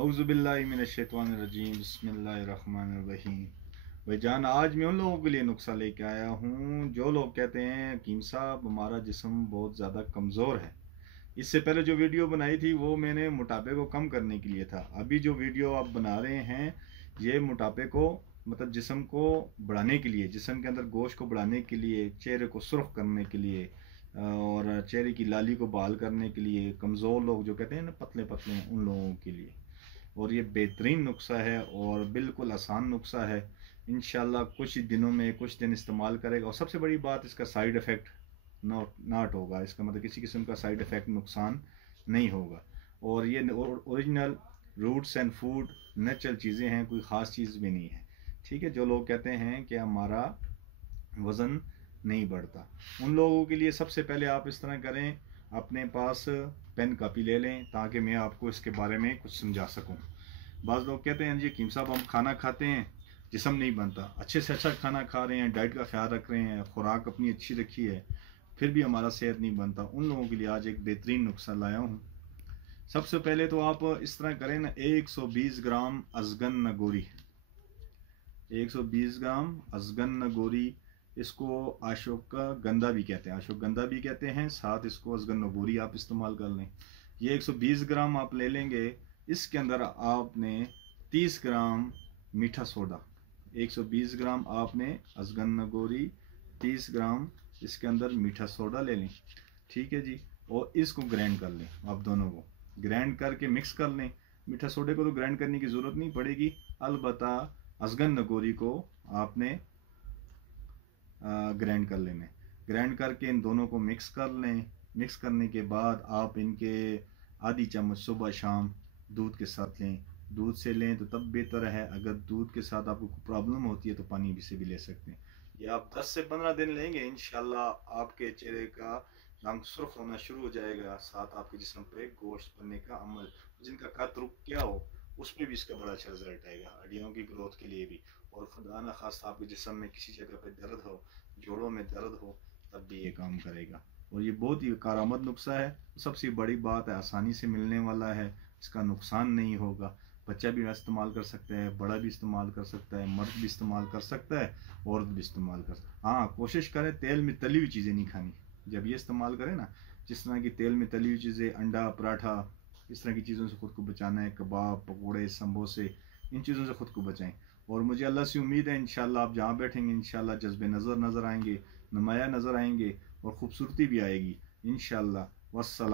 औज़ुबिल्लाहि मिनश्शैतानिर्रजीम बिस्मिल्लाहिर्रहमानिर्रहीम। भाईजान, आज मैं उन लोगों के लिए नुस्खा लेके आया हूँ जो लोग कहते हैं हकीम साहब हमारा जिस्म बहुत ज़्यादा कमज़ोर है। इससे पहले जो वीडियो बनाई थी वो मैंने मोटापे को कम करने के लिए था। अभी जो वीडियो आप बना रहे हैं ये मोटापे को मतलब जिस्म को बढ़ाने के लिए, जिस्म के अंदर गोश्त को बढ़ाने के लिए, चेहरे को सुर्ख करने के लिए और चेहरे की लाली को बहाल करने के लिए, कमज़ोर लोग जो कहते हैं ना पतले पतले हैं उन लोगों के लिए। और ये बेहतरीन नुस्खा है और बिल्कुल आसान नुस्खा है। इंशाल्लाह कुछ ही दिनों में, कुछ दिन इस्तेमाल करेगा और सबसे बड़ी बात इसका साइड इफ़ेक्ट नॉट होगा। इसका मतलब किसी किस्म का साइड इफ़ेक्ट नुकसान नहीं होगा। और ये original roots and food natural चीज़ें हैं, कोई ख़ास चीज़ भी नहीं है। ठीक है, जो लोग कहते हैं कि हमारा वज़न नहीं बढ़ता, उन लोगों के लिए सबसे पहले आप इस तरह करें, अपने पास पेन कापी ले लें ताकि मैं आपको इसके बारे में कुछ समझा सकूं। बाज़ लोग कहते हैं जी हकीम साहब हम खाना खाते हैं जिस्म नहीं बनता, अच्छे से अच्छा खाना खा रहे हैं, डाइट का ख्याल रख रहे हैं, खुराक अपनी अच्छी रखी है, फिर भी हमारा सेहत नहीं बनता। उन लोगों के लिए आज एक बेहतरीन नुस्खा लाया हूँ। सबसे पहले तो आप इस तरह करें ना, 120 ग्राम अजगन नगोरी, 120 ग्राम अजगन नगोरी, इसको अशोक का गंदा भी कहते हैं, अशोक गंदा भी कहते हैं, साथ इसको अजगन नगोरी आप इस्तेमाल कर लें। ये 120 ग्राम आप ले लेंगे। इसके अंदर आपने 30 ग्राम मीठा सोडा, 120 ग्राम आपने अजगन नगोरी, 30 ग्राम इसके अंदर मीठा सोडा ले लें। ठीक है जी, और इसको ग्राइंड कर लें। आप दोनों को ग्राइंड करके मिक्स कर लें। मीठा सोडे को तो ग्राइंड करने की ज़रूरत नहीं पड़ेगी, अलबत्ता अजगन नगोरी को आपने ग्राइंड कर लेने। ग्राइंड करके इन दोनों को मिक्स कर लें। मिक्स करने के बाद आप इनके आधी चम्मच सुबह शाम दूध के साथ लें। दूध से लें तो तब बेहतर है, अगर दूध के साथ आपको प्रॉब्लम होती है तो पानी भी से भी ले सकते हैं। ये आप 10 से 15 दिन लेंगे, इंशाल्लाह आपके चेहरे का रंग सुर्ख होना शुरू हो जाएगा, साथ आपके जिस्म पे गोश्त बनने का अमल, जिनका कद रुक गया हो उस पर भी इसका बड़ा अच्छा रिजल्ट आएगा, हड्डियों की ग्रोथ के लिए भी। और खुदा न खास्ता आपके जिस्म में किसी जगह पे दर्द हो, जोड़ों में दर्द हो, तब भी ये काम करेगा। और ये बहुत ही कारामद नुस्खा है। सबसे बड़ी बात है आसानी से मिलने वाला है, इसका नुकसान नहीं होगा। बच्चा भी इस्तेमाल कर सकता है, बड़ा भी इस्तेमाल कर सकता है, मर्द भी इस्तेमाल कर सकता है, औरत भी इस्तेमाल कर सकता है। हाँ, कोशिश करें तेल में तली हुई चीज़ें नहीं खानी जब ये इस्तेमाल करें ना। जिस तरह की तेल में तली हुई चीज़ें, अंडा, पराठा, इस तरह की चीज़ों से ख़ुद को बचाना है। कबाब, पकौड़े, समोसे, इन चीज़ों से ख़ुद को बचाएं। और मुझे अल्लाह से उम्मीद है इंशाल्लाह आप जहाँ बैठेंगे इंशाल्लाह जज्बे नज़र आएंगे, नुमाया नज़र आएंगे और ख़ूबसूरती भी आएगी इंशाल्लाह। वस्सलाम।